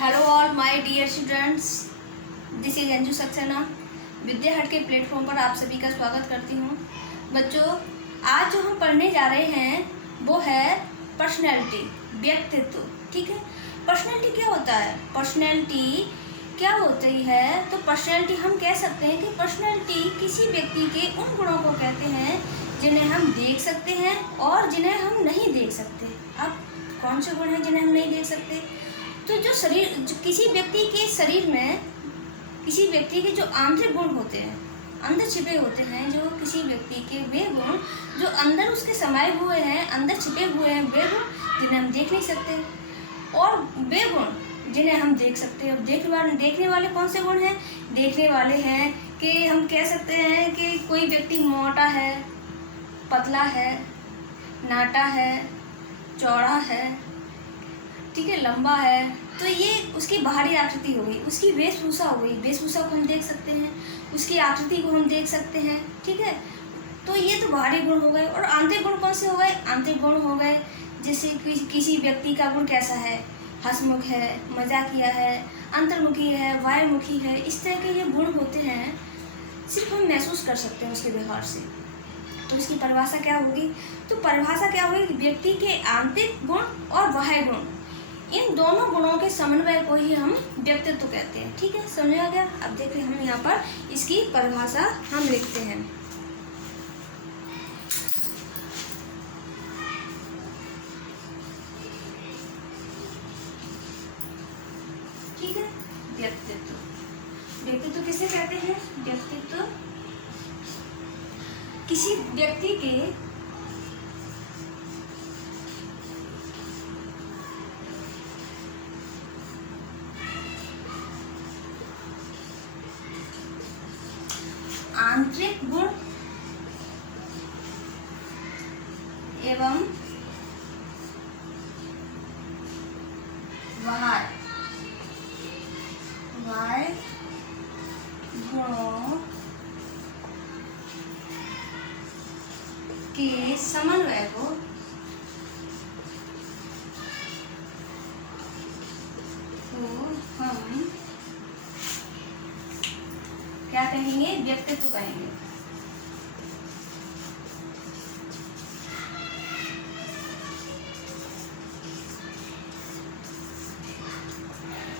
Hello all my dear students, this is Anju Saxena. Vidya hut के platform पर आप सभी का स्वागत करती हूँ। बच्चों, आज जो हम पढ़ने जा रहे हैं वो है पर्सनैलिटी, व्यक्तित्व। ठीक है, पर्सनैलिटी क्या होता है? पर्सनैलिटी क्या होती है? तो पर्सनैलिटी हम कह सकते हैं कि पर्सनैलिटी किसी व्यक्ति के उन गुणों को कहते हैं जिन्हें हम देख सकते हैं और जिन्हें हम नहीं देख सकते। अब कौन से गुण हैं जिन्हें हम नहीं देख सकते? तो जो किसी व्यक्ति के शरीर में, किसी व्यक्ति के जो आंतरिक गुण होते हैं, अंदर छिपे होते हैं, जो किसी व्यक्ति के वे गुण जो अंदर उसके समाये हुए हैं, अंदर छिपे हुए हैं, वे गुण जिन्हें हम देख नहीं सकते, और वे गुण जिन्हें हम देख सकते हैं। अब देखने वाले कौन से गुण हैं? देखने वाले हैं कि हम कह सकते हैं कि कोई व्यक्ति मोटा है, पतला है, नाटा है, चौड़ा है, ठीक है, लंबा है। तो ये उसकी बाहरी आकृति हो गई, उसकी वेशभूषा हो गई, वेशभूषा को हम देख सकते हैं, उसकी आकृति को हम देख सकते हैं। ठीक है, तो ये तो बाहरी गुण हो गए। और आंतरिक गुण कौन से हो गए? आंतरिक गुण हो गए जैसे किसी व्यक्ति का गुण कैसा है, हंसमुख है, मजाकिया है, अंतर्मुखी है, वायुमुखी है। इस तरह के ये गुण होते हैं, सिर्फ हम महसूस कर सकते हैं उसके व्यवहार से। तो इसकी परिभाषा क्या होगी? तो परिभाषा क्या होगी? व्यक्ति के आंतरिक गुण और बाह्य गुण, इन दोनों गुणों के समन्वय को ही हम व्यक्तित्व कहते हैं। ठीक है, समझ आ गया? अब देखिए, हम यहाँ पर इसकी परिभाषा हम लिखते हैं। ठीक है, व्यक्तित्व। व्यक्तित्व किसे कहते हैं? व्यक्तित्व किसी व्यक्ति के आंतरिक गुण एवं बाह्य गुणों के समन्वय को हम क्या कहेंगे? व्यक्तित्व कहेंगे।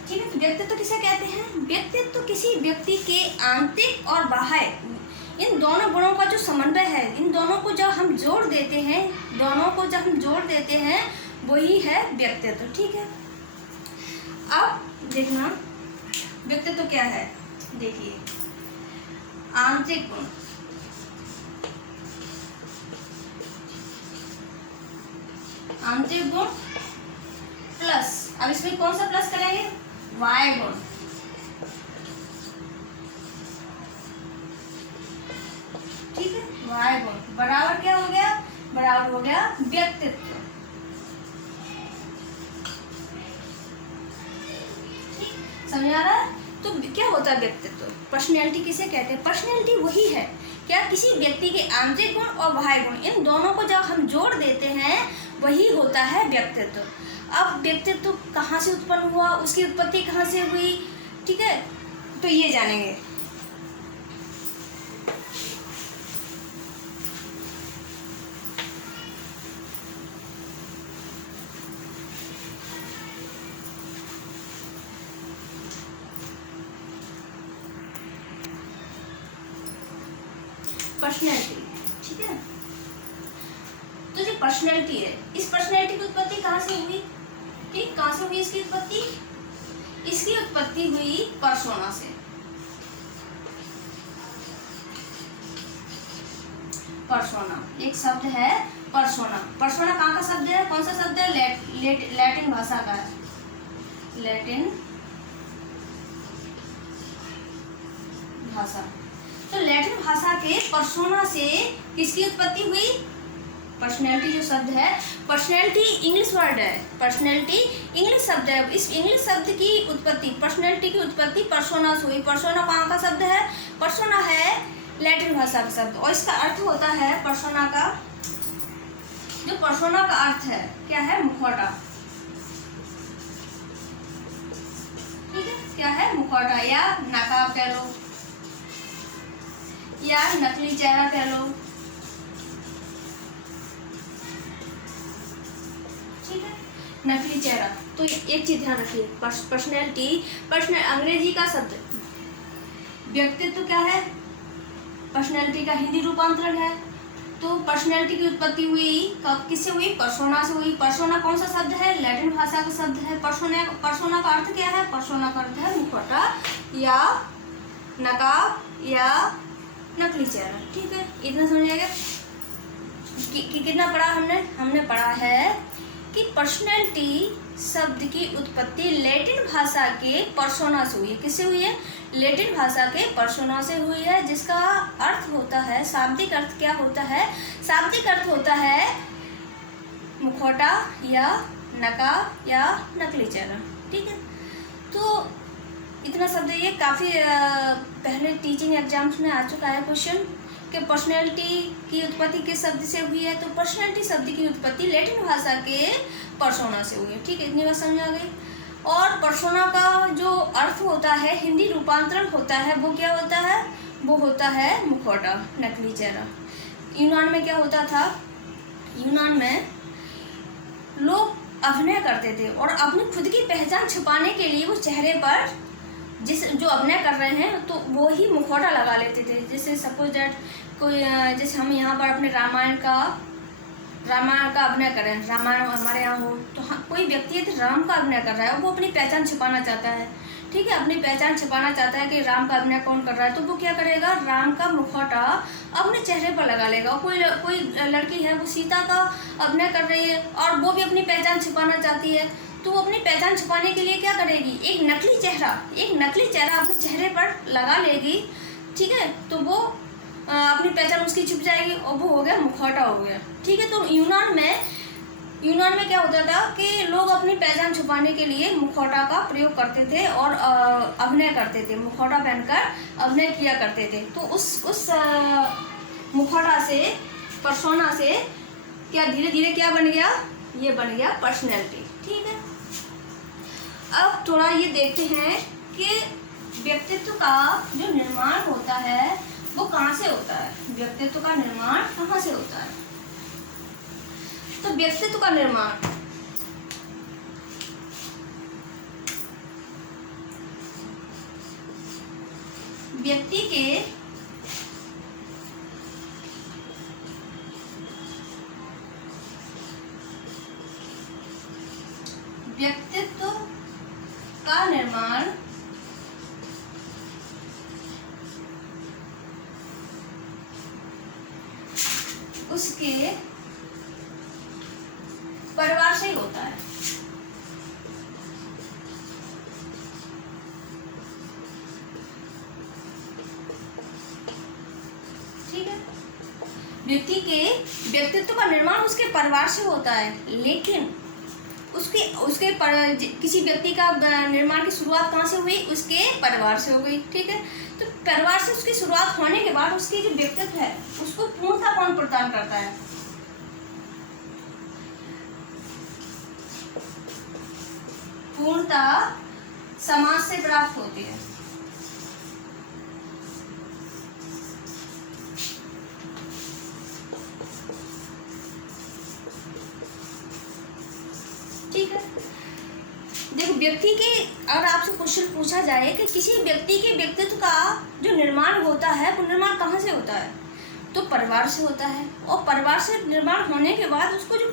ठीक है, व्यक्तित्व किसे कहते हैं? व्यक्तित्व किसी व्यक्ति के आंतरिक और बाह्य, इन दोनों गुणों का जो समन्वय है, इन दोनों को जब हम जोड़ देते हैं, वही है व्यक्तित्व। ठीक है, अब देखना व्यक्तित्व क्या है। देखिए, आंतरिक गुण, प्लस, अब इसमें कौन सा प्लस करेंगे? बाह्य गुण। ठीक है, बाह्य गुण बराबर क्या हो गया? बराबर हो गया व्यक्तित्व। ठीक, समझ आ रहा है? तो क्या होता है व्यक्तित्व? पर्सनैलिटी किसे कहते हैं? पर्सनैलिटी वही है क्या, किसी व्यक्ति के आंतरिक गुण और बाह्य गुण, इन दोनों को जब हम जोड़ देते हैं वही होता है व्यक्तित्व। अब व्यक्तित्व कहाँ से उत्पन्न हुआ, उसकी उत्पत्ति कहाँ से हुई? ठीक है, तो ये जानेंगे। पर्सनैलिटी, ठीक है, तो जो पर्सनैलिटी है, इस पर्सनैलिटी की उत्पत्ति कहाँ से हुई? ठीक, कहाँ से हुई इसकी उत्पत्ति? इसकी उत्पत्ति हुई पर्सोना से। पर्सोना एक शब्द है, पर्सोना। पर्सोना कहाँ का शब्द है? कौन सा शब्द है? लैटिन भाषा का है, लैटिन भाषा। तो लैटिन भाषा के पर्सोना से किसकी उत्पत्ति हुई? पर्सनैलिटी जो शब्द है, पर्सनैलिटी इंग्लिश वर्ड है, पर्सनैलिटी इंग्लिश शब्द है। इस इंग्लिश शब्द की उत्पत्ति, पर्सनैलिटी की उत्पत्ति पर्सोना से हुई। पर्सोना कहाँ का शब्द है? पर्सोना है लैटिन भाषा का शब्द, और इसका अर्थ होता है, पर्सोना का जो पर्सोना का अर्थ है क्या है? मुखौटा। क्या है, मुखौटा या नकाब कह लो या नकली चेहरा कह लो। ठीक है, नकली चेहरा। तो एक चीज ध्यान रखिए, पर्सनैलिटी अंग्रेजी का शब्द व्यक्तित्व क्या है, पर्सनैलिटी का हिंदी रूपांतरण है। तो पर्सनैलिटी की उत्पत्ति हुई किससे हुई, पर्सोना से हुई। पर्सोना कौन सा शब्द है, लैटिन भाषा का शब्द है। पर्सोना का अर्थ क्या है, पर्सोना का अर्थ है मुखौटा या नकाब या नकली चेहरा। ठीक है, इतना समझ आएगा कि कितना पढ़ा हमने पढ़ा है कि पर्सनैलिटी शब्द की उत्पत्ति लैटिन भाषा के पर्सोना से हुई है। किससे हुई है, लैटिन भाषा के पर्सोना से हुई है, जिसका अर्थ होता है, शाब्दिक अर्थ क्या होता है, शाब्दिक अर्थ होता है मुखौटा या नकाब या नकली चेहरा। ठीक है, तो इतना शब्द ये काफ़ी पहले टीचिंग एग्जाम्स में आ चुका है क्वेश्चन कि पर्सनैलिटी की उत्पत्ति किस शब्द से हुई है। तो पर्सनैलिटी शब्द की उत्पत्ति लैटिन भाषा के पर्सोना से हुई है। ठीक है, इतनी बात समझ आ गई। और पर्सोना का जो अर्थ होता है, हिंदी रूपांतरण होता है, वो क्या होता है, वो होता है मुखौटा, नकली चेहरा। यूनान में क्या होता था, यूनान में लोग अभिनय करते थे और अपनी खुद की पहचान छुपाने के लिए वो चेहरे पर जो अभिनय कर रहे हैं तो वो ही मुखौटा लगा लेते थे। जैसे सपोज दैट कोई, जैसे हम यहाँ पर अपने रामायण का अभिनय कर रहे हैं, रामायण हमारे यहाँ हो तो कोई व्यक्ति है राम का अभिनय कर रहा है, वो अपनी पहचान छिपाना चाहता है। ठीक है, अपनी पहचान छिपाना चाहता है कि राम का अभिनय कौन कर रहा है, तो वो क्या करेगा, राम का मुखौटा अपने चेहरे पर लगा लेगा। कोई लड़की है वो सीता का अभिनय कर रही है और वो भी अपनी पहचान छिपाना चाहती है, तो वो अपनी पहचान छुपाने के लिए क्या करेगी, एक नकली चेहरा अपने चेहरे पर लगा लेगी। ठीक है, तो वो अपनी पहचान उसकी छुप जाएगी और वो हो गया, मुखौटा हो गया। ठीक है, तो यूनान में क्या होता था कि लोग अपनी पहचान छुपाने के लिए मुखौटा का प्रयोग करते थे और अभिनय करते थे, मुखौटा पहनकर अभिनय किया करते थे। तो उस मुखौटा से, पर्सोना से क्या धीरे धीरे क्या बन गया, ये बन गया पर्सनैलिटी। ठीक है, अब थोड़ा ये देखते हैं कि व्यक्तित्व का जो निर्माण होता है वो कहाँ से होता है, व्यक्तित्व का निर्माण कहाँ से होता है। तो व्यक्तित्व का निर्माण व्यक्ति का निर्माण उसके परिवार से ही होता है। ठीक है, व्यक्ति के व्यक्तित्व का निर्माण उसके परिवार से होता है, लेकिन किसी व्यक्ति का निर्माण की शुरुआत कहाँ से हुई, उसके परिवार से हो गई। ठीक है, तो परिवार से उसकी शुरुआत होने के बाद उसकी जो व्यक्तित्व है उसको पूर्णता कौन प्रदान करता है, पूर्णता समाज से प्राप्त होती है। ठीक है, देखो व्यक्ति के, अगर आपसे क्वेश्चन पूछा जाए कि किसी व्यक्ति के व्यक्तित्व का जो निर्माण होता है वो निर्माण कहाँ से होता है, तो परिवार से होता है। और परिवार से निर्माण होने के बाद उसको जो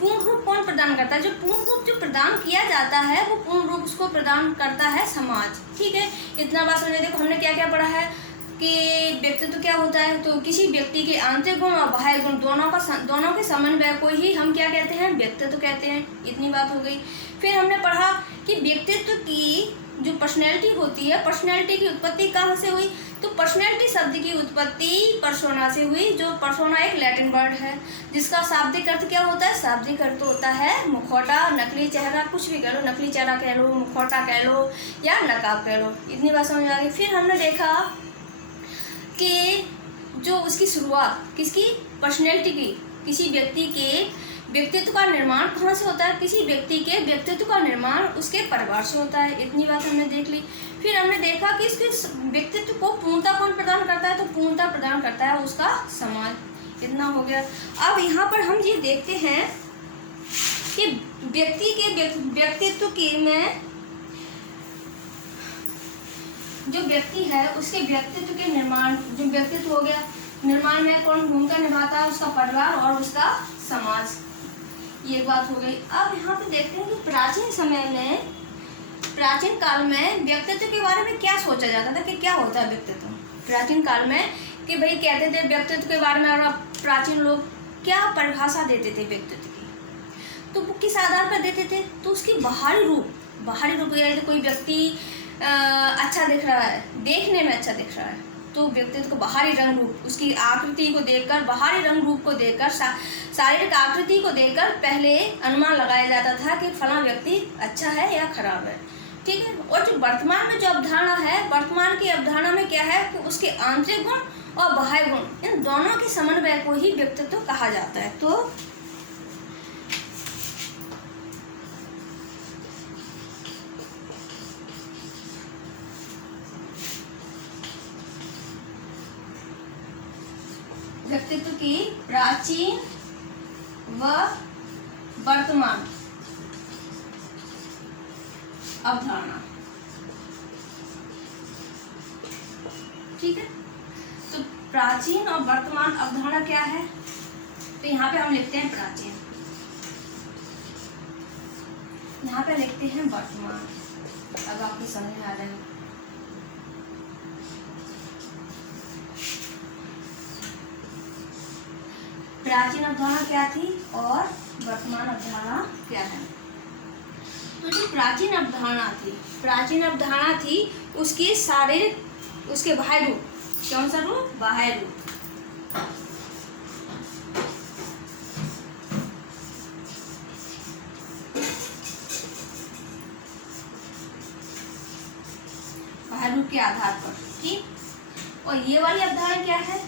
पूर्ण रूप कौन प्रदान करता है, जो पूर्ण रूप जो प्रदान किया जाता है वो पूर्ण रूप उसको प्रदान करता है समाज। ठीक है, इतना बात समझे। देखो हमने क्या क्या पढ़ा है कि व्यक्तित्व क्या होता है, तो किसी व्यक्ति के आंतरिक गुण और बाह्य गुण दोनों के समन्वय को ही हम क्या कहते हैं, व्यक्तित्व कहते हैं। इतनी बात हो गई। फिर हमने पढ़ा कि व्यक्तित्व की जो पर्सनैलिटी होती है, पर्सनैलिटी की उत्पत्ति कहाँ से हुई, तो पर्सनैलिटी शब्द की उत्पत्ति पर्सोना से हुई। जो पर्सोना एक लैटिन वर्ड है जिसका शाब्दिक अर्थ क्या होता है, शाब्दिक अर्थ होता है मुखौटा, नकली चेहरा, कुछ भी कह लो, नकली चेहरा कह लो, मुखौटा कह लो या नकाब कह लो। इतनी बात समझ आ गई। फिर हमने देखा कि जो उसकी शुरुआत किसकी, पर्सनैलिटी की, किसी व्यक्ति के व्यक्तित्व का निर्माण कहाँ से होता है, किसी व्यक्ति के व्यक्तित्व का निर्माण उसके परिवार से होता है। इतनी बात हमने देख ली। फिर हमने देखा कि इसके व्यक्तित्व को पूर्णता कौन प्रदान करता है, तो पूर्णता प्रदान करता है उसका समाज। इतना हो गया। अब यहाँ पर हम ये देखते हैं कि व्यक्ति के व्यक्तित्व के में जो व्यक्ति है उसके व्यक्तित्व के निर्माण, जो व्यक्तित्व हो गया, निर्माण में कौन भूमिका निभाता है, उसका परिवार और उसका समाज। ये बात हो गई। अब यहाँ पे देखते हैं कि प्राचीन समय में, प्राचीन काल में व्यक्तित्व के बारे में क्या सोचा जाता था कि क्या होता है व्यक्तित्व। प्राचीन काल में कि भाई कहते थे व्यक्तित्व के बारे में, और प्राचीन लोग क्या परिभाषा देते थे व्यक्तित्व की, तो वो किस आधार पर देते थे, तो उसकी बाहरी रूप यदि कोई व्यक्ति अच्छा दिख रहा है, देखने में अच्छा दिख रहा है, तो व्यक्तित्व को बाहरी रंग रूप, उसकी आकृति को देखकर, बाहरी रंग रूप को देखकर, शारीरिक आकृति को देखकर पहले अनुमान लगाया जाता था कि फलां व्यक्ति अच्छा है या खराब है। ठीक है। और जो वर्तमान में जो अवधारणा है, वर्तमान की अवधारणा में क्या है कि उसके आंतरिक गुण और बाह्य गुण, इन दोनों के समन्वय को ही व्यक्तित्व कहा जाता है। तो व्यक्तित्व की प्राचीन व वर्तमान अवधारणा। ठीक है। तो प्राचीन और वर्तमान अवधारणा क्या है, तो यहाँ पे हम लिखते हैं प्राचीन, यहाँ पे लिखते हैं वर्तमान। अब आपको समझ में आ जाएगा। प्राचीन अवधारणा क्या थी और वर्तमान अवधारणा क्या है। तो जो प्राचीन अवधारणा थी उसकी शारीरिक, उसके बाह्य रूप, कौन सा रूप, बाह्य रूप। बाह्य रूप के आधार पर। ठीक। और ये वाली अवधारणा क्या है,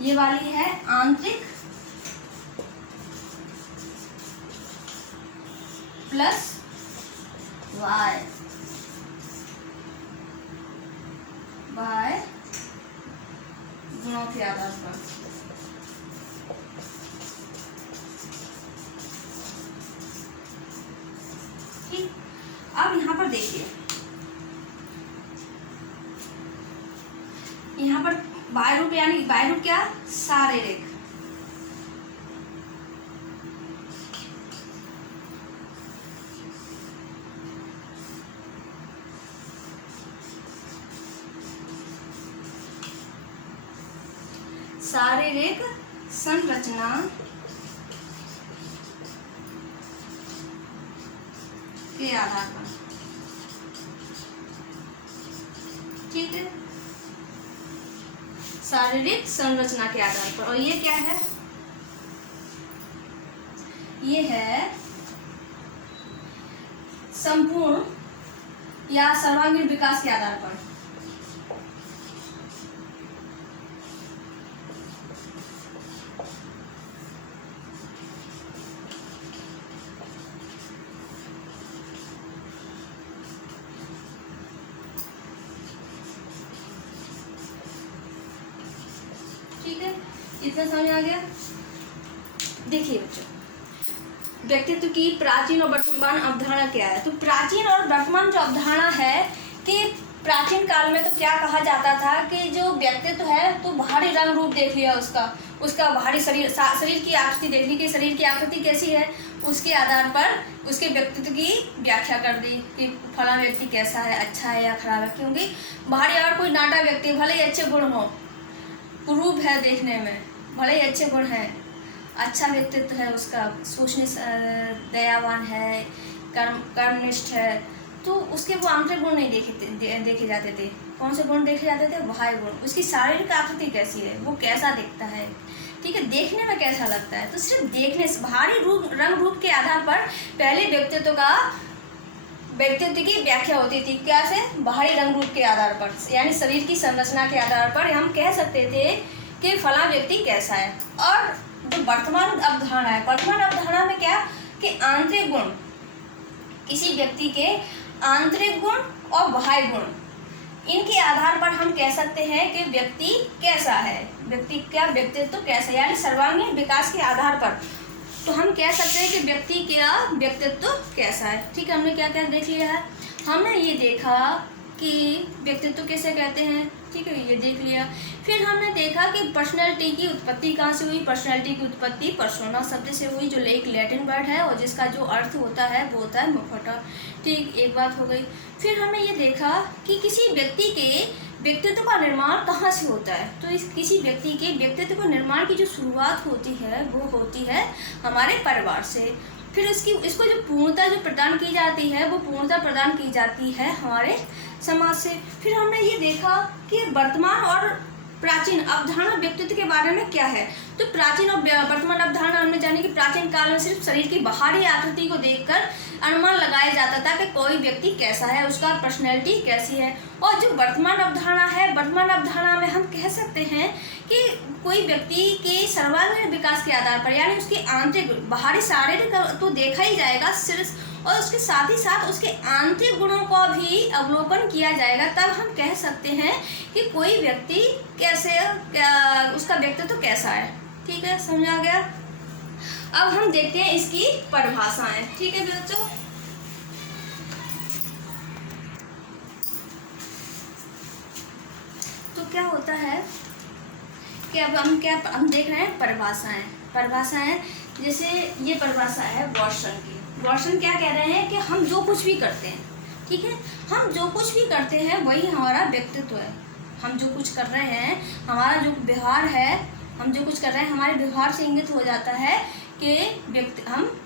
ये वाली है आंतरिक प्लस वाय, गुणों के आधार पर। ठीक। अब यहाँ पर देखिए, यहाँ पर बाह्य रूप, यानी बाह्य रूप क्या, शारीरिक। शारीरिक संरचना के आधार पर। ठीक है। शारीरिक संरचना के आधार पर। और ये क्या है, ये है संपूर्ण या सर्वांगीण विकास के आधार पर। ठीक है। इतना समझ आ गया। देखिए बच्चों, व्यक्तित्व की प्राचीन और वर्तमान अवधारणा क्या है। तो प्राचीन और वर्तमान जो अवधारणा है कि प्राचीन काल में तो क्या कहा जाता था कि जो व्यक्तित्व है तो बाहरी रंग रूप देख लिया, उसका बाहरी शरीर की आकृति देख ली कि शरीर की आकृति कैसी है, उसके आधार पर उसके व्यक्तित्व की व्याख्या कर दी कि फला व्यक्ति कैसा है, अच्छा है या खराब है। क्योंकि बाहरी और कोई नाटा व्यक्ति भले ही अच्छे गुण हो, रूप है देखने में, भले ही अच्छे गुण हैं, अच्छा व्यक्तित्व है उसका, सोचने दयावान है, कर्मनिष्ठ है, तो उसके वो आंतरिक गुण नहीं देखे जाते थे। कौन से गुण देखे जाते थे, बाह्य गुण। उसकी शारीरिक आकृति कैसी है, वो कैसा दिखता है, ठीक है, देखने में कैसा लगता है। तो सिर्फ देखने से, बाहरी रंग रूप के आधार पर पहले व्यक्तित्व की व्याख्या होती थी। कैसे, बाहरी रंग रूप के आधार पर, यानी शरीर की संरचना के आधार पर हम कह सकते थे कि फला व्यक्ति कैसा है। और जो वर्तमान अवधारणा है, वर्तमान अवधारणा में क्या कि आंतरिक गुण, किसी व्यक्ति के आंतरिक गुण और बाह्य गुण, इनके आधार पर हम कह सकते हैं कि व्यक्ति कैसा है, व्यक्ति का व्यक्तित्व कैसा है, यानी सर्वांगीण विकास के आधार पर तो हम कह सकते हैं कि व्यक्ति का व्यक्तित्व कैसा है। ठीक है, हमने क्या क्या देख लिया है। हमने ये देखा कि व्यक्तित्व कैसे कहते हैं, ठीक है, ये देख लिया। फिर हमने देखा कि पर्सनैलिटी की उत्पत्ति कहाँ से हुई। पर्सनैलिटी की उत्पत्ति पर्सोना शब्द से हुई, जो एक लैटिन वर्ड है और जिसका जो अर्थ होता है वो होता है मुखौटा। ठीक, एक बात हो गई। फिर हमने ये देखा कि किसी व्यक्ति के व्यक्तित्व का निर्माण कहाँ से होता है। तो इस किसी व्यक्ति के व्यक्तित्व का निर्माण की जो शुरुआत होती है वो होती है हमारे परिवार से। फिर इसको जो पूर्णता जो प्रदान की जाती है वो पूर्णता प्रदान की जाती है हमारे समाज से। फिर हमने ये देखा कि वर्तमान और प्राचीन अवधारणा व्यक्तित्व के बारे में क्या है। तो प्राचीन और वर्तमान अवधारणा हमने जानी कि प्राचीन काल में सिर्फ शरीर की बाहरी आकृति को देखकर अनुमान लगाया जाता था कि कोई व्यक्ति कैसा है, उसका पर्सनैलिटी कैसी है। और जो वर्तमान अवधारणा है, वर्तमान अवधारणा में हम कह सकते हैं कि कोई व्यक्ति के सर्वांगीण विकास के आधार पर, यानी उसके आंतरिक बाहरी शारीरिक तो देखा ही जाएगा सिर्फ, और उसके साथ ही साथ उसके आंतरिक गुणों का भी अवलोकन किया जाएगा, तब हम कह सकते हैं कि कोई व्यक्ति कैसे, उसका व्यक्तित्व कैसा है। ठीक है, समझा गया। अब हम देखते हैं इसकी परिभाषाएं। ठीक है बच्चों, तो क्या होता है कि अब हम देख रहे हैं परिभाषाएं। जैसे ये परिभाषा है वॉटसन की। वॉटसन क्या कह रहे हैं कि हम जो कुछ भी करते हैं, ठीक है, हम जो कुछ भी करते हैं वही हमारा व्यक्तित्व है। हम जो कुछ कर रहे हैं, हमारा जो व्यवहार है, हम जो कुछ कर रहे हैं हमारे व्यवहार से इंगित हो जाता है कि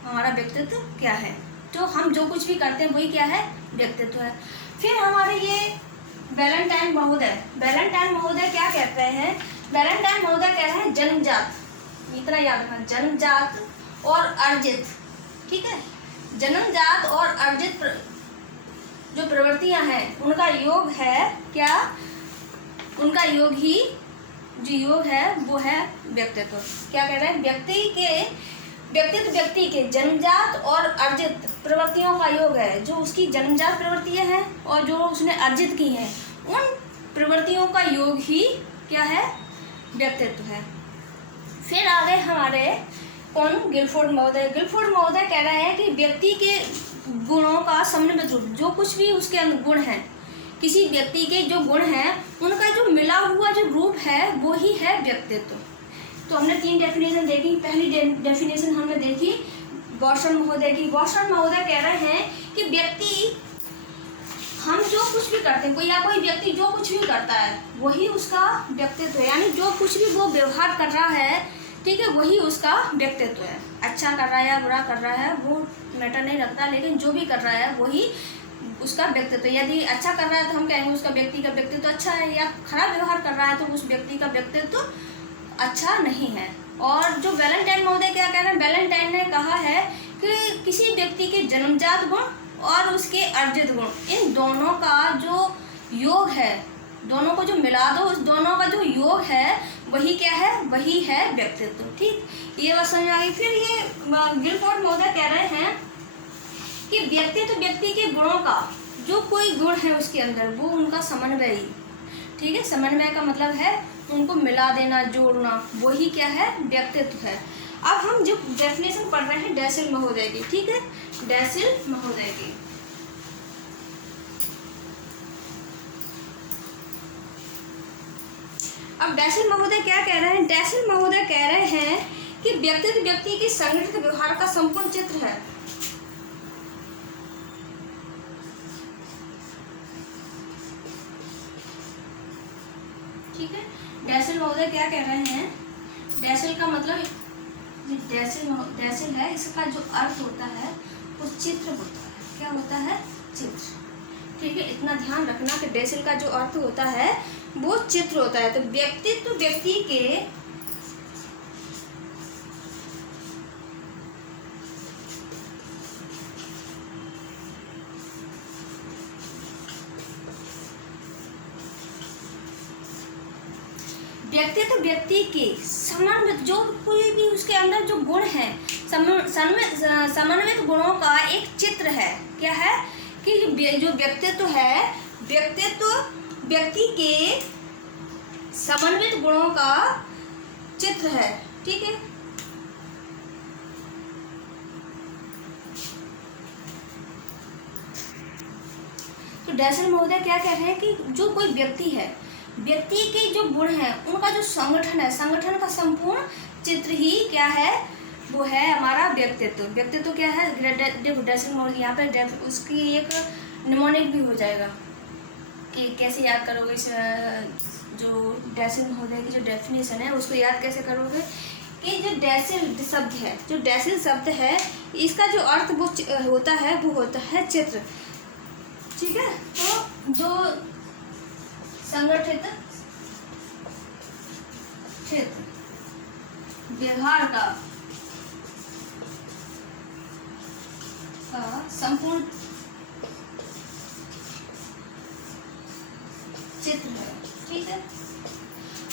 हमारा व्यक्तित्व क्या है। तो हम जो कुछ भी करते हैं वही क्या है, व्यक्तित्व है। फिर हमारे ये वैलेंटाइन महोदय क्या कहते हैं। वैलेंटाइन महोदय कह रहे हैं जन्मजात, इतना याद रखना, जन्मजात और अर्जित। ठीक है, जन्मजात और अर्जित जो प्रवृत्तियां हैं उनका योग है क्या, उनका योग ही जो योग है वो है व्यक्तित्व। क्या कह रहे हैं, व्यक्ति के जन्मजात और अर्जित प्रवृत्तियों का योग है। जो उसकी जन्मजात प्रवृत्तियां हैं और जो उसने अर्जित की हैं उन प्रवृत्तियों का योग ही क्या है, व्यक्तित्व है। फिर आ गए हमारे कौन, गिलफोर्ड महोदय कह रहे हैं कि व्यक्ति के गुणों का समन्वित रूप, जो कुछ भी उसके गुण हैं, किसी व्यक्ति के जो गुण हैं उनका जो मिला हुआ जो रूप है वो ही है व्यक्तित्व। तो हमने 3 डेफिनेशन देखी। पहली डेफिनेशन हमने देखी वॉटसन महोदय की। वॉटसन महोदय कह रहे हैं कि व्यक्ति, हम जो कुछ भी करते हैं, कोई व्यक्ति जो कुछ भी करता है वही उसका व्यक्तित्व है। यानी जो कुछ भी वो व्यवहार कर रहा है, ठीक है, वही उसका व्यक्तित्व है। अच्छा कर रहा है या बुरा कर रहा है वो मैटर नहीं रखता, लेकिन जो भी कर रहा है वही उसका व्यक्तित्व। यदि अच्छा कर रहा है तो हम कहेंगे उसका व्यक्ति का व्यक्तित्व अच्छा है, या खराब व्यवहार कर रहा है तो उस व्यक्ति का व्यक्तित्व अच्छा नहीं है। और जो वैलेंटाइन महोदय क्या कह रहे हैं, वैलेंटाइन ने कहा है कि किसी व्यक्ति के जन्मजात गुण और उसके अर्जित गुण, इन दोनों का जो योग है, दोनों को जो मिला दो, उस दोनों का जो योग है वही क्या है, वही है व्यक्तित्व। ठीक, ये बात समझ आ गई। फिर ये गिलफोर्ड महोदय कह रहे हैं कि व्यक्तित्व व्यक्ति के गुणों का जो कोई गुण है उसके अंदर वो उनका समन्वय ही, ठीक है, समन्वय का मतलब है उनको मिला देना, जोड़ना, वही क्या है, व्यक्तित्व है। अब हम जो डेफिनेशन पढ़ रहे हैं डैसिल महोदय की, ठीक है, डैसिल महोदय की। अब डैसिल महोदय क्या कह रहे हैं, डैसिल महोदय कह रहे हैं कि व्यक्तित्व व्यक्ति के संगठित व्यवहार का संपूर्ण चित्र है। ठीक है, डैसिल महोदय क्या कह रहे हैं, डैसिल का मतलब डैसिल है, इसका जो अर्थ होता है वो चित्र होता है। क्या होता है, चित्र। ठीक है, इतना ध्यान रखना कि डैसिल का जो अर्थ होता है वो चित्र होता है। तो व्यक्तित्व व्यक्ति के व्यक्ति के समन्वित, जो कोई भी उसके अंदर जो गुण है समन्वित गुणों का एक चित्र है। क्या है कि जो व्यक्तित्व है, व्यक्ति के समन्वित गुणों का चित्र है। ठीक है। तो डैसल महोदय क्या कह रहे हैं कि जो कोई व्यक्ति है, व्यक्ति के जो गुण हैं, उनका जो संगठन है, संगठन का संपूर्ण चित्र ही क्या है, वो है हमारा व्यक्तित्व। व्यक्तित्व क्या है, देखो डैसल महोदय यहाँ पे उसकी एक निमोनिक भी हो जाएगा कि कैसे याद करोगे इस जो डैसल महोदय की जो डेफिनेशन है उसको याद कैसे करोगे कि जो डैसल शब्द है, जो डैसल शब्द है, इसका जो अर्थ वो होता है चित्र। ठीक है। तो जो संगठित क्षेत्र व्यवहार का संपूर्ण चित्र है। ठीक है।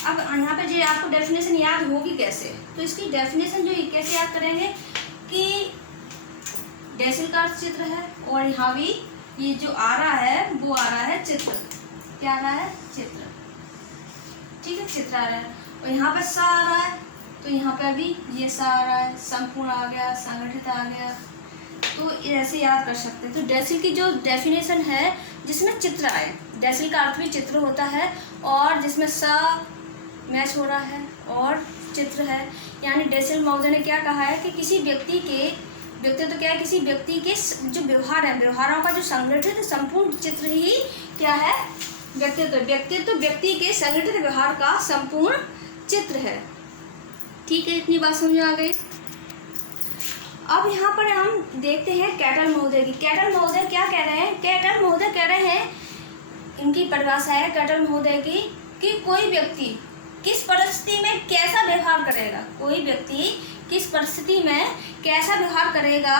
अब यहाँ पे जो आपको डेफिनेशन याद होगी कैसे, तो इसकी डेफिनेशन जो कैसे याद करेंगे कि डैसल का अर्थ चित्र है और यहाँ भी ये जो आ रहा है वो आ रहा है चित्र। क्या आ रहा है, चित्र। ठीक है, चित्र आ रहा है और यहाँ पर सा आ रहा है, तो यहाँ पर भी ये सा आ रहा है, संपूर्ण आ गया, संगठित आ गया। तो ऐसे याद कर सकते हैं। तो डैसल की जो डेफिनेशन है जिसमें चित्र आए, डैसल का अर्थ भी चित्र होता है और जिसमें सा मैच हो रहा है और चित्र है। यानी डैसल महोदय ने क्या कहा है कि किसी व्यक्ति के व्यक्तित्व क्या है, किसी व्यक्ति के जो व्यवहार है, व्यवहारों का जो संगठित संपूर्ण चित्र ही क्या है, व्यक्तित्व व्यक्ति के संगठित व्यवहार का संपूर्ण चित्र है। ठीक है, इतनी बात समझ आ गई। अब यहाँ पर हम देखते हैं कैटल महोदय की। कैटल महोदय क्या कह रहे हैं, कैटल महोदय कह रहे हैं, इनकी परिभाषा है कैटल महोदय की कि कोई व्यक्ति किस परिस्थिति में कैसा व्यवहार करेगा, कोई व्यक्ति किस परिस्थिति में कैसा व्यवहार करेगा।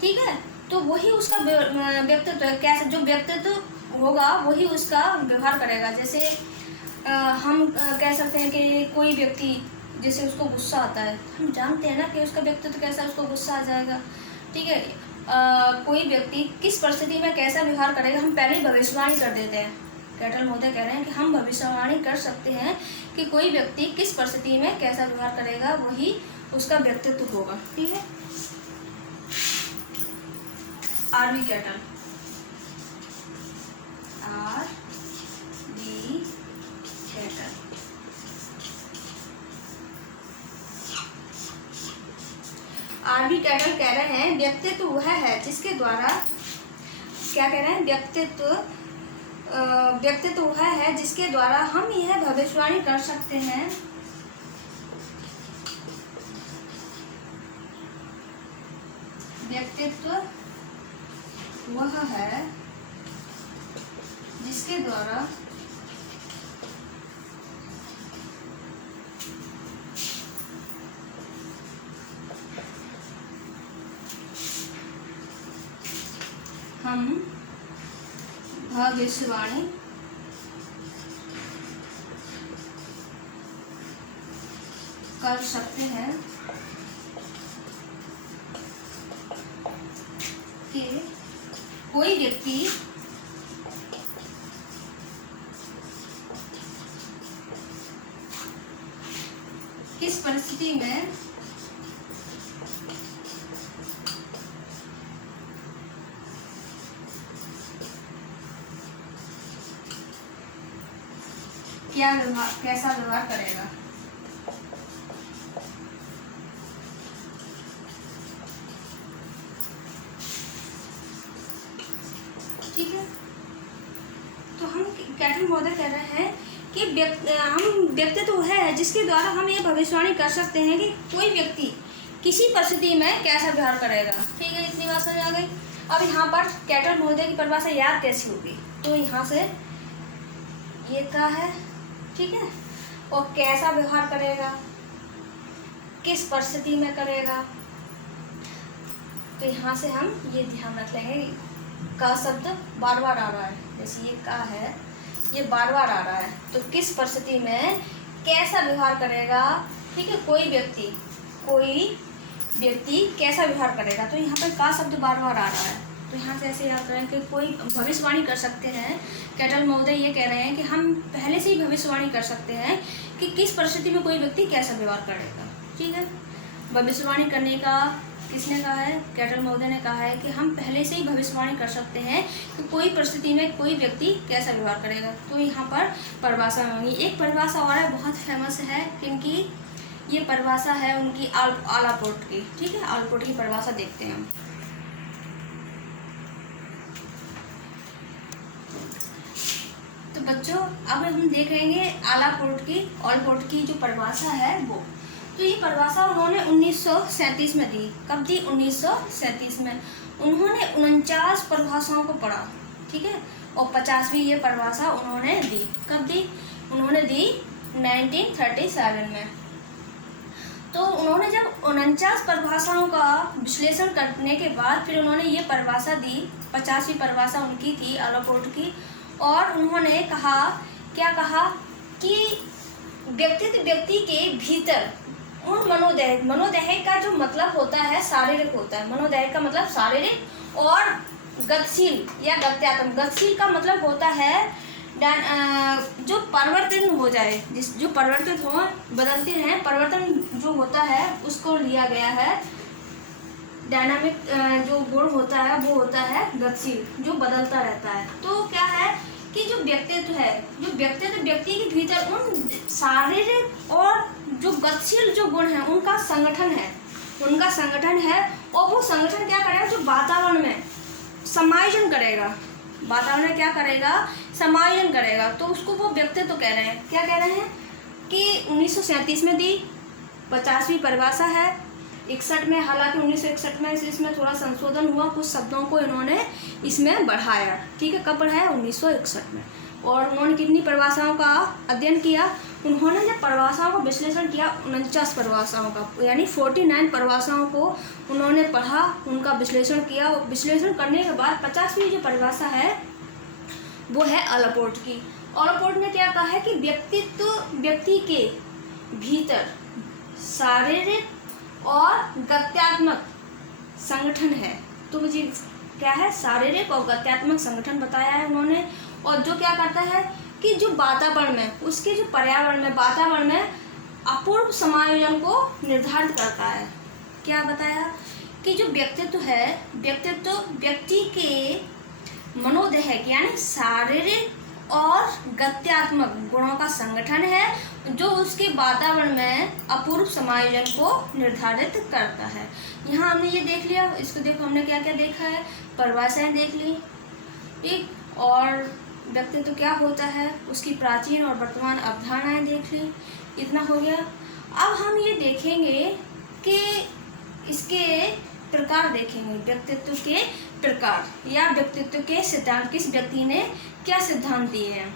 ठीक है। तो वही उसका व्यक्तित्व, कैसा जो व्यक्तित्व होगा वही उसका व्यवहार करेगा। जैसे हम कह सकते हैं कि कोई व्यक्ति जैसे उसको गुस्सा आता है, हम जानते हैं ना कि उसका व्यक्तित्व कैसा, उसको गुस्सा आ जाएगा। ठीक है। कोई व्यक्ति किस परिस्थिति में कैसा व्यवहार करेगा, हम पहले ही भविष्यवाणी कर देते हैं। कैटल महोदय कह रहे हैं कि हम भविष्यवाणी कर सकते हैं कि कोई व्यक्ति किस परिस्थिति में कैसा व्यवहार करेगा, वही उसका व्यक्तित्व होगा। ठीक है। RB Cattell, RB Cattell RB Cattell कह रहे हैं व्यक्तित्व वह है जिसके द्वारा, क्या कह रहे हैं, व्यक्तित्व वह है जिसके द्वारा हम यह भविष्यवाणी कर सकते हैं व्यक्तित्व वह है जिसके द्वारा हम भविष्यवाणी कर सकते हैं कि कोई व्यक्ति किस परिस्थिति में कैसा व्यवहार करेगा। ठीक है। तो हम कैटल महोदय कह रहे हैं कि हम व्यक्तित्व है जिसके द्वारा हम ये भविष्यवाणी कर सकते हैं कि कोई व्यक्ति किसी परिस्थिति में कैसा व्यवहार करेगा। ठीक है, इतनी बात समझ आ गई। अब यहाँ पर कैटल महोदय की परिभाषा याद कैसी होगी, तो यहाँ से ये क्या है, ठीक है, और कैसा व्यवहार करेगा, किस परिस्थिति में करेगा। तो यहाँ से हम ये ध्यान रख लेंगे, का शब्द बार बार आ रहा है, जैसे ये का है, ये बार बार आ रहा है, तो किस परिस्थिति में कैसा व्यवहार करेगा। ठीक है, कोई व्यक्ति कैसा व्यवहार करेगा। तो यहाँ पर का शब्द बार बार आ रहा है, तो यहाँ से ऐसे याद करें कि कोई भविष्यवाणी कर सकते हैं। कैटल महोदय ये कह रहे हैं कि हम पहले से ही भविष्यवाणी कर सकते हैं कि किस परिस्थिति में कोई व्यक्ति कैसा व्यवहार करेगा। ठीक है, भविष्यवाणी करने का किसने कहा है? कैटल महोदय ने कहा है कि हम पहले से ही भविष्यवाणी कर सकते हैं कि कोई परिस्थिति में कोई व्यक्ति कैसा व्यवहार करेगा। तो यहाँ पर परिभाषा होगी। एक परिभाषा और है, बहुत फेमस है, क्योंकि ये परिभाषा है उनकी आलापोर्ट की। ठीक है, आलापोर्ट की परिभाषा देखते हैं हम। तो बच्चों अब हम देख लेंगे आलापोर्ट की जो परिभाषा है वो। तो ये परिभाषा उन्होंने 1937 में दी। कब दी? 1937 में। उन्होंने 49 परिभाषाओं को पढ़ा। ठीक है, और 50वीं ये परिभाषा उन्होंने दी। कब दी? उन्होंने दी 1937 में। तो उन्होंने जब 49 परिभाषाओं का विश्लेषण करने के बाद फिर उन्होंने ये परिभाषा दी। 50वीं परिभाषा उनकी थी आलापोर्ट की। और उन्होंने कहा, क्या कहा कि व्यक्ति के भीतर उन मनोदैहिक का जो मतलब होता है शारीरिक होता है। मनोदैहिक का मतलब शारीरिक और गतिशील या गत्यात्मक। गतिशील का मतलब होता है जो परिवर्तन हो जाए, जो परिवर्तित हो, बदलते हैं, परिवर्तन जो होता है उसको लिया गया है। डायनामिक जो गुण होता है वो होता है गतिशील, जो बदलता रहता है। तो क्या है कि जो व्यक्तित्व है, व्यक्ति के भीतर उन शारीरिक और जो गतिशील जो गुण है उनका संगठन है। और वो संगठन क्या करेगा? जो वातावरण में समायोजन करेगा। वातावरण में क्या करेगा? समायोजन करेगा। तो उसको वो व्यक्तित्व कह रहे हैं। क्या कह रहे हैं कि 1937 में दी। 50वीं परिभाषा है 61 में। हालांकि 1961 में इसमें थोड़ा संशोधन हुआ, कुछ शब्दों को इन्होंने इसमें बढ़ाया। ठीक है, कब बढ़ाया? 1961 में। और उन्होंने कितनी परिभाषाओं का अध्ययन किया? उन्होंने जब परिभाषाओं का विश्लेषण किया 49 परिभाषाओं का, यानी 49 परिभाषाओं को उन्होंने पढ़ा, उनका विश्लेषण किया। और विश्लेषण करने के बाद 50वीं जो परिभाषा है वो है आलापोर्ट की। आलापोर्ट ने क्या कहा है कि व्यक्ति के भीतर शारीरिक और गत्यात्मक संगठन है। तो मुझे क्या है? शारीरिक और गत्यात्मक संगठन बताया है उन्होंने। और जो क्या करता है कि जो वातावरण में, उसके जो वातावरण में अपूर्व समायोजन को निर्धारित करता है। क्या बताया? कि जो व्यक्तित्व है, व्यक्ति के मनोदैहिक यानी शारीरिक और गत्यात्मक गुणों का संगठन है, जो उसके वातावरण में अपूर्व समायोजन को निर्धारित करता है। यहाँ हमने ये देख लिया। इसको देखो, हमने क्या क्या देखा है? परिभाषाएं देख ली। ठीक, और व्यक्तित्व क्या होता है, उसकी प्राचीन और वर्तमान अवधारणाएं देख ली। इतना हो गया। अब हम ये देखेंगे कि इसके प्रकार देखेंगे। व्यक्तित्व के प्रकार या व्यक्तित्व के सिद्धांत, किस व्यक्ति ने क्या सिद्धांत दिए हैं,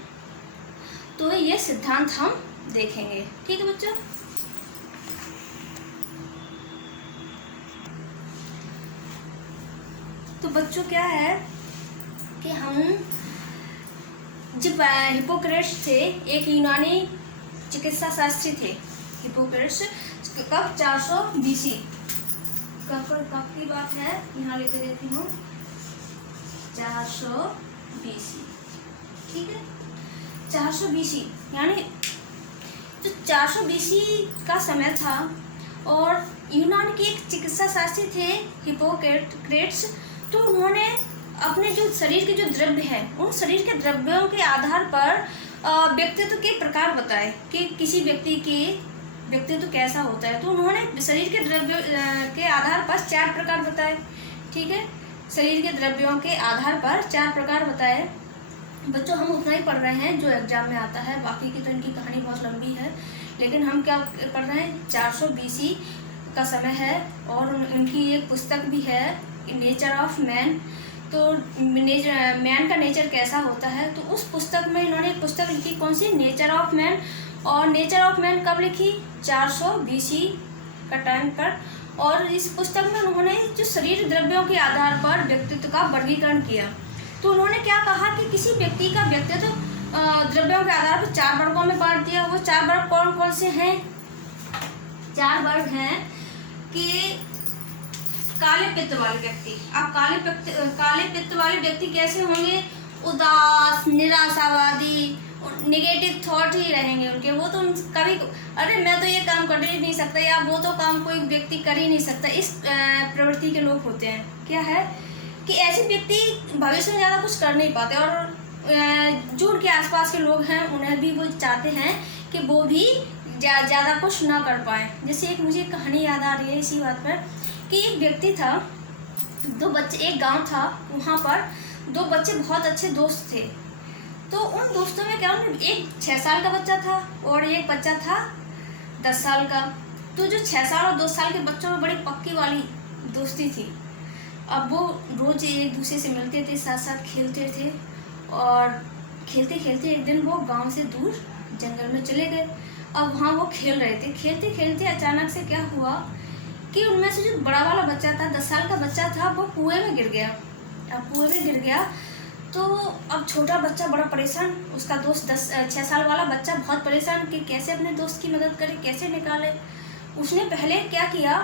तो ये सिद्धांत हम देखेंगे। ठीक है बच्चों। तो बच्चों क्या है कि हम जब हिप्पोक्रेट्स थे, एक यूनानी चिकित्सा शास्त्री थे हिप्पोक्रेट्स। कब? 400 BC। कब की बात है? यहाँ लेते रहती हूँ 400 BC। ठीक है, 400 BC यानी जो 400 BC का समय था। और यूनान के एक चिकित्सा शास्त्री थे हिप्पोक्रेट्स। तो उन्होंने अपने जो शरीर के जो द्रव्य हैं, उन शरीर के द्रव्यों के आधार पर व्यक्तित्व के प्रकार बताए कि किसी व्यक्ति के व्यक्तित्व कैसा होता है। तो उन्होंने शरीर के द्रव्य के आधार पर 4 प्रकार बताए। ठीक है, शरीर के द्रव्यों के आधार पर 4 प्रकार बताए। बच्चों हम उतना ही पढ़ रहे हैं जो एग्जाम में आता है, बाकी की तो इनकी कहानी बहुत लंबी है। लेकिन हम क्या पढ़ रहे हैं? 400 BC का समय है। और उनकी एक पुस्तक भी है नेचर ऑफ मैन। तो मैन का नेचर कैसा होता है, तो उस पुस्तक में इन्होंने एक पुस्तक लिखी। कौन सी? Nature of man. और नेचर ऑफ मैन कब लिखी? 400 BC का टाइम पर। और इस पुस्तक में उन्होंने जो शरीर द्रव्यों के आधार पर व्यक्तित्व का वर्गीकरण किया। तो उन्होंने क्या कहा कि किसी व्यक्ति का व्यक्तित्व द्रव्यों के आधार पर 4 वर्गों में बांट दिया। वो 4 वर्ग कौन कौन से हैं? 4 वर्ग हैं कि काले पित्त वाले व्यक्ति। अब काले पित्त वाले व्यक्ति कैसे होंगे? उदास, निराशावादी, निगेटिव थॉट ही रहेंगे उनके। वो तो कभी अरे मैं तो ये काम कर ही नहीं सकता, या वो तो काम कोई व्यक्ति कर ही नहीं सकता, इस प्रवृत्ति के लोग होते हैं। क्या है कि ऐसे व्यक्ति भविष्य में ज़्यादा कुछ कर नहीं पाते, और जो उनके आसपास के लोग हैं उन्हें भी वो चाहते हैं कि वो भी ज़्यादा कुछ ना कर पाए। जैसे एक मुझे कहानी याद आ रही है इसी बात पर, कि एक व्यक्ति था, दो बच्चे, एक गांव था, वहाँ पर दो बच्चे बहुत अच्छे दोस्त थे। तो उन दोस्तों में क्या, एक 6 साल का बच्चा था और एक बच्चा था 10 साल का। तो जो 6 साल और 2 साल के बच्चों में बड़ी पक्की वाली दोस्ती थी। अब वो रोज़ एक दूसरे से मिलते थे, साथ साथ खेलते थे, और खेलते खेलते एक दिन वो गांव से दूर जंगल में चले गए। अब वहाँ वो खेल रहे थे, खेलते खेलते अचानक से क्या हुआ कि उनमें से जो बड़ा वाला बच्चा था, 10 साल का बच्चा था, वो कुएं में गिर गया। अब कुएं में गिर गया तो अब छोटा बच्चा बड़ा परेशान, उसका दोस्त 6 साल वाला बच्चा बहुत परेशान कि कैसे अपने दोस्त की मदद करे, कैसे निकाले। उसने पहले क्या किया,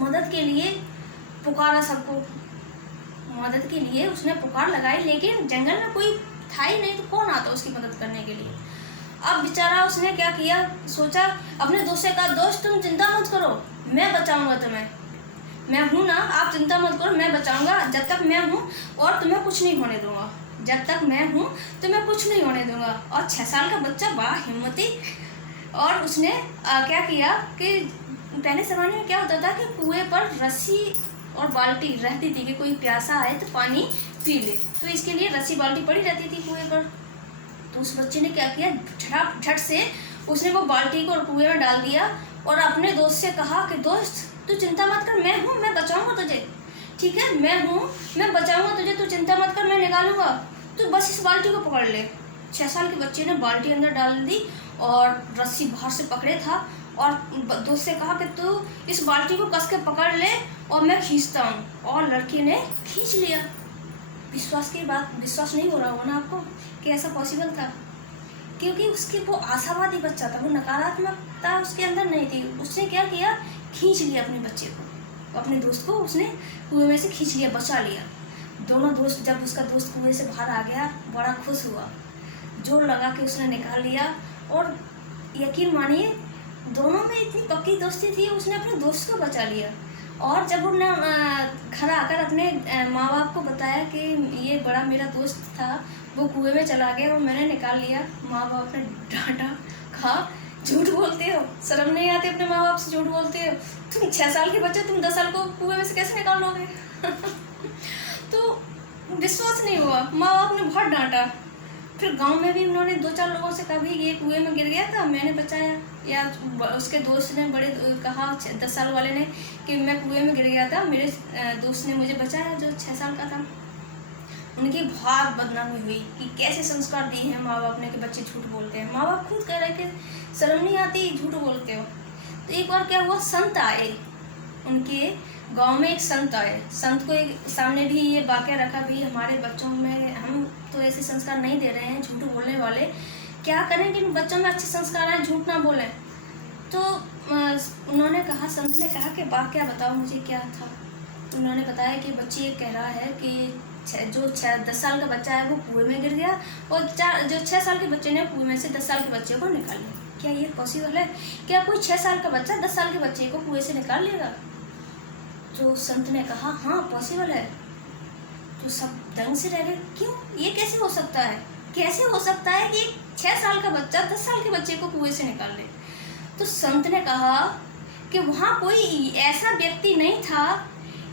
मदद के लिए पुकारा सबको, मदद के लिए उसने पुकार लगाई, लेकिन जंगल में कोई था ही नहीं, तो कौन आता उसकी मदद करने के लिए। अब बेचारा उसने क्या किया, सोचा, अपने दोस्त से कहा, दोस्त तुम चिंता मत करो, मैं बचाऊंगा तुम्हें, मैं हूँ ना, आप चिंता मत करो, मैं बचाऊंगा, जब तक मैं हूँ और तुम्हें कुछ नहीं होने दूंगा, जब तक मैं हूँ तुम्हें कुछ नहीं होने दूंगा। और 6 साल का बच्चा बड़ा हिम्मती, और उसने क्या किया कि पहले ज़माने में क्या होता था कि कुएं पर रस्सी और बाल्टी रहती थी कि कोई प्यासा आए तो पानी पी ले, तो इसके लिए रस्सी बाल्टी पड़ी रहती थी कुएं पर। तो उस बच्चे ने क्या किया, झट से उसने वो बाल्टी को कुएं में डाल दिया और अपने दोस्त से कहा कि दोस्त तू चिंता मत कर, मैं हूँ, मैं बचाऊंगा तुझे, ठीक है, मैं हूँ, मैं बचाऊंगा तुझे, तू चिंता मत कर, मैं निकालूंगा, तू बस इस बाल्टी को पकड़ ले। 6 साल के बच्चे ने बाल्टी अंदर डाल दी और रस्सी बाहर से पकड़े था, और दोस्त से कहा कि तू इस बाल्टी को कस के पकड़ ले और मैं खींचता हूँ, और लड़की ने खींच लिया। विश्वास नहीं हो रहा होगा ना आपको कि ऐसा पॉसिबल था, क्योंकि उसके वो आशावादी बच्चा था, वो नकारात्मकता उसके अंदर नहीं थी। उसने क्या किया, खींच लिया अपने बच्चे को, अपने दोस्त को उसने कुएं में से खींच लिया, बचा लिया। दोनों दोस्त, जब उसका दोस्त कुएं से बाहर आ गया, बड़ा खुश हुआ, जोर लगा के उसने निकाल लिया, और यकीन मानिए दोनों में इतनी पक्की दोस्ती थी, उसने अपने दोस्त को बचा लिया। और जब उन्होंने घर आकर अपने माँ बाप को बताया कि ये बड़ा मेरा दोस्त था, वो कुएं में चला गया और मैंने निकाल लिया, माँ बाप ने डांटा, कहा झूठ बोलते हो, शर्म नहीं आती अपने माँ बाप से झूठ बोलते हो, तुम 6 साल के बच्चे, तुम 10 साल को कुएं में से कैसे निकाल लोगे। तो विश्वास नहीं हुआ, माँ बाप ने बहुत डांटा। फिर गांव में भी उन्होंने 2-4 लोगों से कहा, भाई ये कुएं में गिर गया था, मैंने बचाया, या उसके दोस्त ने बड़े कहा 10 साल वाले ने कि मैं कुएं में गिर गया था, मेरे दोस्त ने मुझे बचाया जो 6 साल का था। उनकी बहुत बदनामी हुई कि कैसे संस्कार दिए हैं माँ बाप ने कि बच्चे झूठ बोलते हैं। माँ बाप खुद कह रहे कि शर्म नहीं आती, झूठ बोलते हो। तो एक बार क्या हुआ, संत आए, उनके गांव में एक संत आए, संत को एक सामने भी ये वाक़या रखा, भी हमारे बच्चों में हम तो ऐसे संस्कार नहीं दे रहे हैं, झूठ बोलने वाले, क्या करें कि बच्चों में अच्छे संस्कार आए, झूठ ना बोलें। तो उन्होंने कहा, संत ने कहा कि वाक़या बताओ मुझे क्या था। उन्होंने बताया कि बच्ची ये कह रहा है कि जो 10 साल का बच्चा है वो कुएं में गिर गया, और जो 6 साल के बच्चे ने कुएं में से 10 साल के बच्चे को निकाल लिया। क्या ये पॉसिबल है? क्या कोई 6 साल का बच्चा 10 साल के बच्चे को कुएं से निकाल लेगा? तो संत ने कहा हाँ पॉसिबल है। तो सब दंग से रह गए, क्यों, ये कैसे हो सकता है, कैसे हो सकता है कि 6 साल का बच्चा 10 साल के बच्चे को कुएं से निकाल ले। तो संत ने कहा कि वहाँ कोई ऐसा व्यक्ति नहीं था,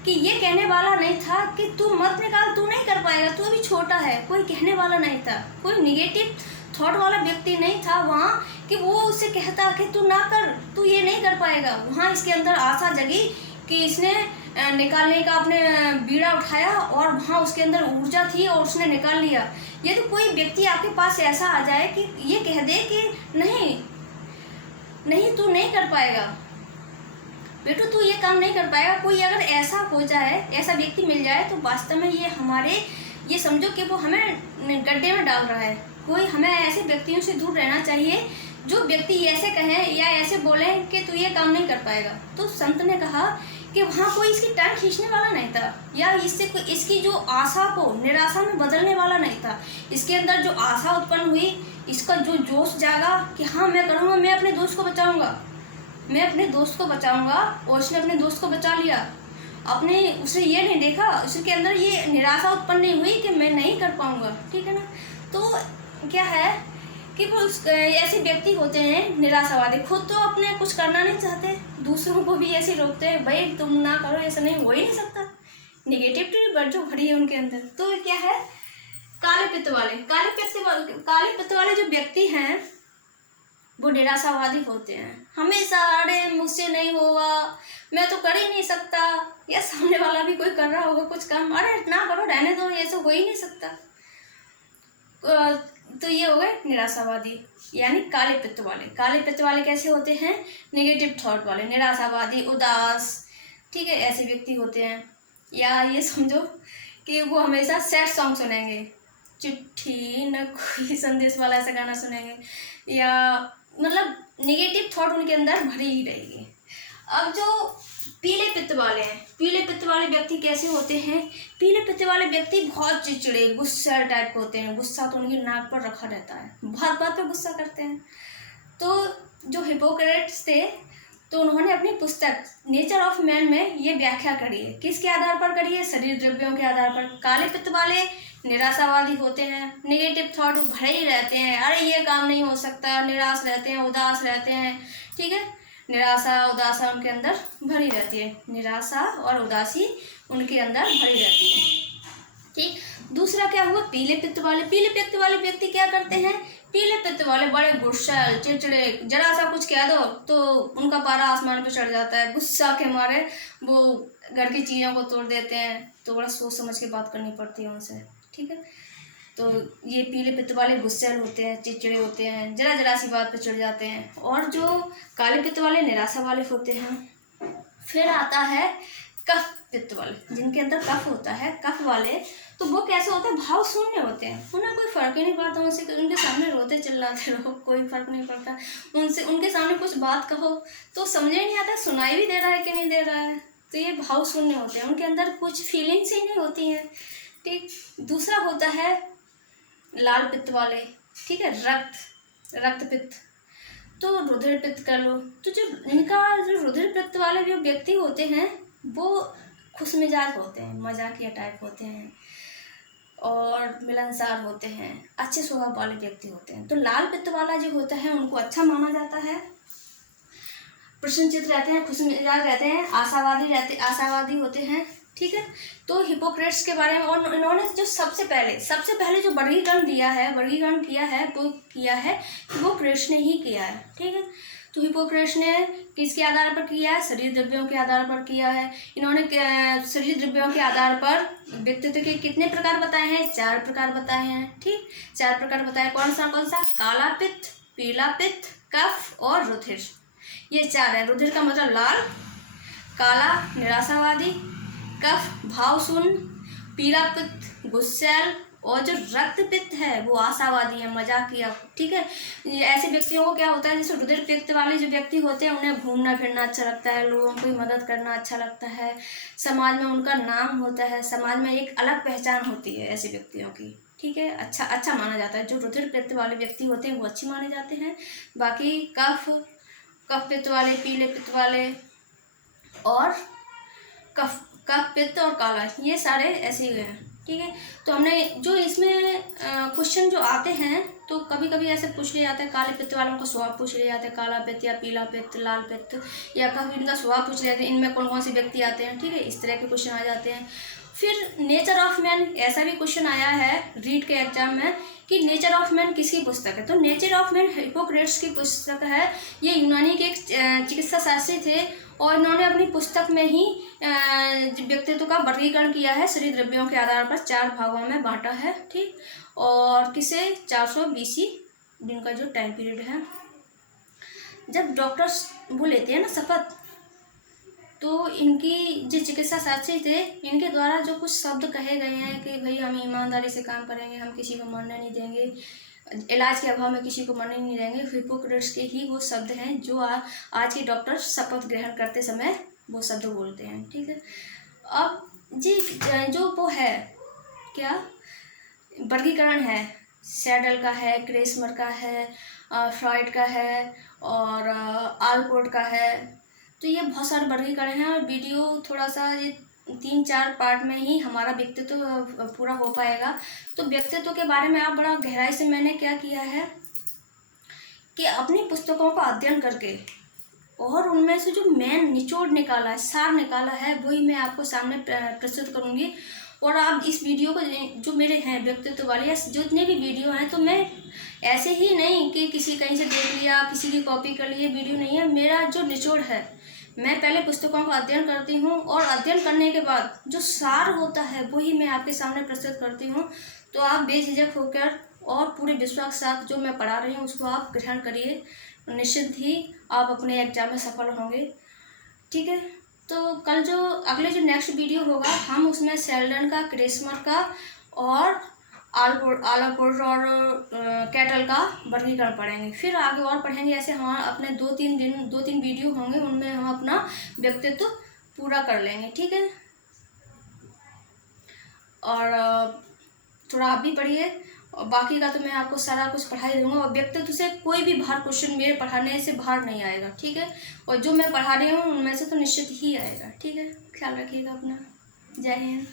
कि ये कहने वाला नहीं था कि तू मत निकाल, तू नहीं कर पाएगा, तू अभी छोटा है, कोई कहने वाला नहीं था, कोई निगेटिव थॉट वाला व्यक्ति नहीं था वहाँ कि वो उसे कहता कि तू ना कर, तू ये नहीं कर पाएगा। वहाँ इसके अंदर आशा जगी कि इसने निकालने का अपने बीड़ा उठाया, और वहाँ उसके अंदर ऊर्जा थी और उसने निकाल लिया। यदि कोई व्यक्ति आपके पास ऐसा आ जाए कि ये कह दे कि नहीं नहीं तू नहीं कर पाएगा बेटू, तू ये काम नहीं कर पाएगा, कोई अगर ऐसा हो जाए, ऐसा व्यक्ति मिल जाए, तो वास्तव में ये समझो कि वो हमें गड्ढे में डाल रहा है। कोई हमें ऐसे व्यक्तियों से दूर रहना चाहिए जो व्यक्ति ऐसे कहें या ऐसे बोलें कि तू ये काम नहीं कर पाएगा। तो संत ने कहा कि वहाँ कोई इसकी टांग खींचने वाला नहीं था, या इससे इसकी जो आशा को निराशा में बदलने वाला नहीं था। इसके अंदर जो आशा उत्पन्न हुई, इसका जो जोश जागा कि हाँ मैं करूँगा, मैं अपने दोस्त को बचाऊँगा, मैं अपने दोस्त को बचाऊँगा, और उसने अपने दोस्त को बचा लिया। अपने उसने ये नहीं देखा, उसके अंदर ये निराशा उत्पन्न नहीं हुई कि मैं नहीं कर पाऊँगा, ठीक है ना। तो क्या है कि वो ऐसे व्यक्ति होते हैं निराशावादी, खुद तो अपने कुछ करना नहीं चाहते, दूसरों को भी ऐसे रोकते हैं, भाई तुम ना करो, ऐसा नहीं हो ही नहीं सकता, निगेटिविटी जो भरी है उनके अंदर। तो क्या है, काले पित्त वाले जो व्यक्ति हैं वो निराशावादी होते हैं। हमेशा अरे मुझसे नहीं होगा, मैं तो कर ही नहीं सकता, या सामने वाला भी कोई कर रहा होगा कुछ काम, अरे ना करो, रहने दो, ऐसा हो ही नहीं सकता। तो ये हो गए निराशावादी, यानी काले पित्त वाले। काले पित्त वाले कैसे होते हैं, नेगेटिव थॉट वाले, निराशावादी, उदास, ठीक है, ऐसे व्यक्ति होते हैं। या ये समझो कि वो हमेशा सैड सॉन्ग सुनेंगे, चिट्ठी न कोई संदेश वाला ऐसा गाना सुनेंगे, या मतलब नेगेटिव थॉट उनके अंदर भरी ही रहेगी। अब जो पीले पित्त वाले हैं, पीले पित्त वाले व्यक्ति कैसे होते हैं, पीले पित्त वाले व्यक्ति बहुत चिड़चिड़े, गुस्सा टाइप के होते हैं, गुस्सा तो उनकी नाक पर रखा रहता है, बात बात पर गुस्सा करते हैं। तो जो हिपोक्रेट्स थे, तो उन्होंने अपनी पुस्तक नेचर ऑफ मैन में ये व्याख्या करी है, किसके आधार पर करी है, शरीर द्रव्यों के आधार पर। काले पित्त वाले निराशावादी होते हैं, नेगेटिव थॉट भरे ही रहते हैं, अरे ये काम नहीं हो सकता, निराश रहते हैं, उदास रहते हैं, ठीक है, निराशा उदासा उनके अंदर भरी रहती है, निराशा और उदासी उनके अंदर भरी रहती है, ठीक। दूसरा क्या हुआ, पीले पित्त वाले। पीले पित्त वाले व्यक्ति क्या करते हैं, पीले पित्त वाले बड़े गुस्सैल, चिड़चिड़े, जरा सा कुछ कह दो तो उनका पारा आसमान पे चढ़ जाता है, गुस्सा के मारे वो घर की चीज़ों को तोड़ देते हैं, तो बड़ा सोच समझ के बात करनी पड़ती है उनसे, ठीक है। तो ये पीले पित्त वाले गुस्सैल होते हैं, चिड़चिड़े होते हैं, जरा जरा सी बात पे चढ़ जाते हैं। और जो काले पित्त वाले निराशा वाले होते हैं। फिर आता है कफ पित्त वाले, जिनके अंदर कफ होता है, कफ वाले, तो वो कैसे होते हैं, भाव शून्य होते हैं, उन्हें कोई फर्क ही नहीं पड़ता, उनसे उनके सामने रोते चिल्लाते रहो, कोई फर्क नहीं पड़ता उनसे, उनके सामने कुछ बात कहो तो समझ ही नहीं आता सुनाई भी दे रहा है कि नहीं दे रहा है। तो ये भाव शून्य होते हैं, उनके अंदर कुछ फीलिंग्स ही नहीं होती हैं, ठीक। दूसरा होता है लाल पित्त वाले, ठीक है, रक्त पित्त, तो रुधिर पित्त कर लो। तो जो रुधिर पित्त वाले जो व्यक्ति होते हैं वो खुश मिजाज होते हैं, मजाकिया टाइप होते हैं, और मिलनसार होते हैं, अच्छे स्वभाव वाले व्यक्ति होते हैं। तो लाल पित्त वाला जो होता है उनको अच्छा माना जाता है, प्रसन्नचित्त रहते हैं, खुश मिजाज रहते हैं, आशावादी होते हैं, ठीक है। तो हिपोक्रेट्स के बारे में, और इन्होंने जो सबसे पहले जो वर्गीकरण किया है वो किया है कि वो कृष्ण ने ही किया है, ठीक है। तो हिपोक्रेट्स ने किसके आधार पर किया है, शरीर द्रव्यों के आधार पर किया है। इन्होंने शरीर द्रव्यों के आधार पर व्यक्तित्व के कितने प्रकार बताए हैं, 4 प्रकार बताए हैं, ठीक, 4 प्रकार बताए। कौन सा, काला पित्त, पीला पित्त, कफ और रुधिर, ये 4 है। रुधिर का मतलब लाल, काला निराशावादी, कफ भाव शून्य, पीला पित्त गुस्सैल, और जो रक्त पित्त है वो आशावादी है, मजाकिया, ठीक है। ऐसे व्यक्तियों को क्या होता है, जैसे रुधिर पित्त वाले जो व्यक्ति होते हैं उन्हें घूमना फिरना अच्छा लगता है, लोगों की मदद करना अच्छा लगता है, समाज में उनका नाम होता है, समाज में एक अलग पहचान होती है ऐसे व्यक्तियों की, ठीक है, अच्छा माना जाता है। जो रुधिर पित्त वाले व्यक्ति होते हैं वो अच्छे माने जाते हैं। बाकी कफ पित्त वाले, पीले पित्त वाले और कफ पित्त और काला, ये सारे ऐसे ही हैं, ठीक है। तो हमने जो इसमें क्वेश्चन जो आते हैं तो कभी कभी ऐसे पूछ लिया जाता है, काले पित्त वालों का स्वभाव पूछ लिया जाता है, काला पित्त या पीला पित्त, लाल पित्त, या कभी इनका स्वभाव पूछ लिया जाता है, इनमें कौन कौन से व्यक्ति आते हैं, ठीक है, इस तरह के क्वेश्चन आ जाते हैं। फिर नेचर ऑफ मैन, ऐसा भी क्वेश्चन आया है रीट के एग्जाम में कि नेचर ऑफ मैन किसकी पुस्तक है, तो नेचर ऑफ मैन हिपोक्रेट्स की पुस्तक है। ये यूनानी के एक चिकित्सा शास्त्री थे और इन्होंने अपनी पुस्तक में ही व्यक्तित्व का वर्गीकरण किया है, शरीर द्रव्यों के आधार पर 4 भागों में बांटा है, ठीक। और किसे 400 BC जिनका जो टाइम पीरियड है, जब डॉक्टर्स वो लेते हैं ना शपथ, तो इनकी जो चिकित्सा शास्त्री थे इनके द्वारा जो कुछ शब्द कहे गए हैं कि भाई हम ईमानदारी से काम करेंगे, हम किसी को मरने नहीं देंगे, इलाज के अभाव में किसी को मरने नहीं देंगे, हिपोक्रेट्स के ही वो शब्द हैं जो आज के डॉक्टर शपथ ग्रहण करते समय वो शब्द बोलते हैं, ठीक है। अब जी जो वो है क्या वर्गीकरण है, सैडल का है, क्रेसमर का है, फ्रॉइड का है और आलपोर्ट का है। तो ये बहुत सारे वर्गीकरण हैं और वीडियो थोड़ा सा ये 3-4 पार्ट में ही हमारा व्यक्तित्व पूरा हो पाएगा। तो व्यक्तित्व के बारे में आप बड़ा गहराई से मैंने क्या किया है कि अपनी पुस्तकों का अध्ययन करके और उनमें से जो मेन निचोड़ निकाला है, सार निकाला है, वही मैं आपको सामने प्रस्तुत करूँगी। और आप इस वीडियो को जो मेरे हैं व्यक्तित्व वाले या जितने भी वीडियो हैं, तो मैं ऐसे ही नहीं कि किसी कहीं से देख लिया, किसी की कॉपी कर ली, वीडियो नहीं है। मेरा जो निचोड़ है, मैं पहले पुस्तकों का अध्ययन करती हूँ और अध्ययन करने के बाद जो सार होता है वही मैं आपके सामने प्रस्तुत करती हूँ। तो आप बेझिझक होकर और पूरे विश्वास के साथ जो मैं पढ़ा रही हूँ उसको आप ग्रहण करिए, निश्चित ही आप अपने एग्जाम में सफल होंगे, ठीक है। तो कल जो अगले जो नेक्स्ट वीडियो होगा, हम उसमें सेल्डन का, क्रेसमर का और आलपोर्ट और कैटल का वर्गीकरण पढ़ेंगे। फिर आगे और पढ़ेंगे। ऐसे हम अपने 2-3 वीडियो होंगे, उनमें हम अपना व्यक्तित्व पूरा कर लेंगे, ठीक है। और थोड़ा आप भी पढ़िए और बाकी का तो मैं आपको सारा कुछ पढ़ा ही दूँगा। और व्यक्तित्व से कोई भी बाहर क्वेश्चन मेरे पढ़ाने से बाहर नहीं आएगा, ठीक है। और जो मैं पढ़ा रही हूँ उनमें से तो निश्चित ही आएगा, ठीक है। ख्याल रखिएगा अपना। जय हिंद।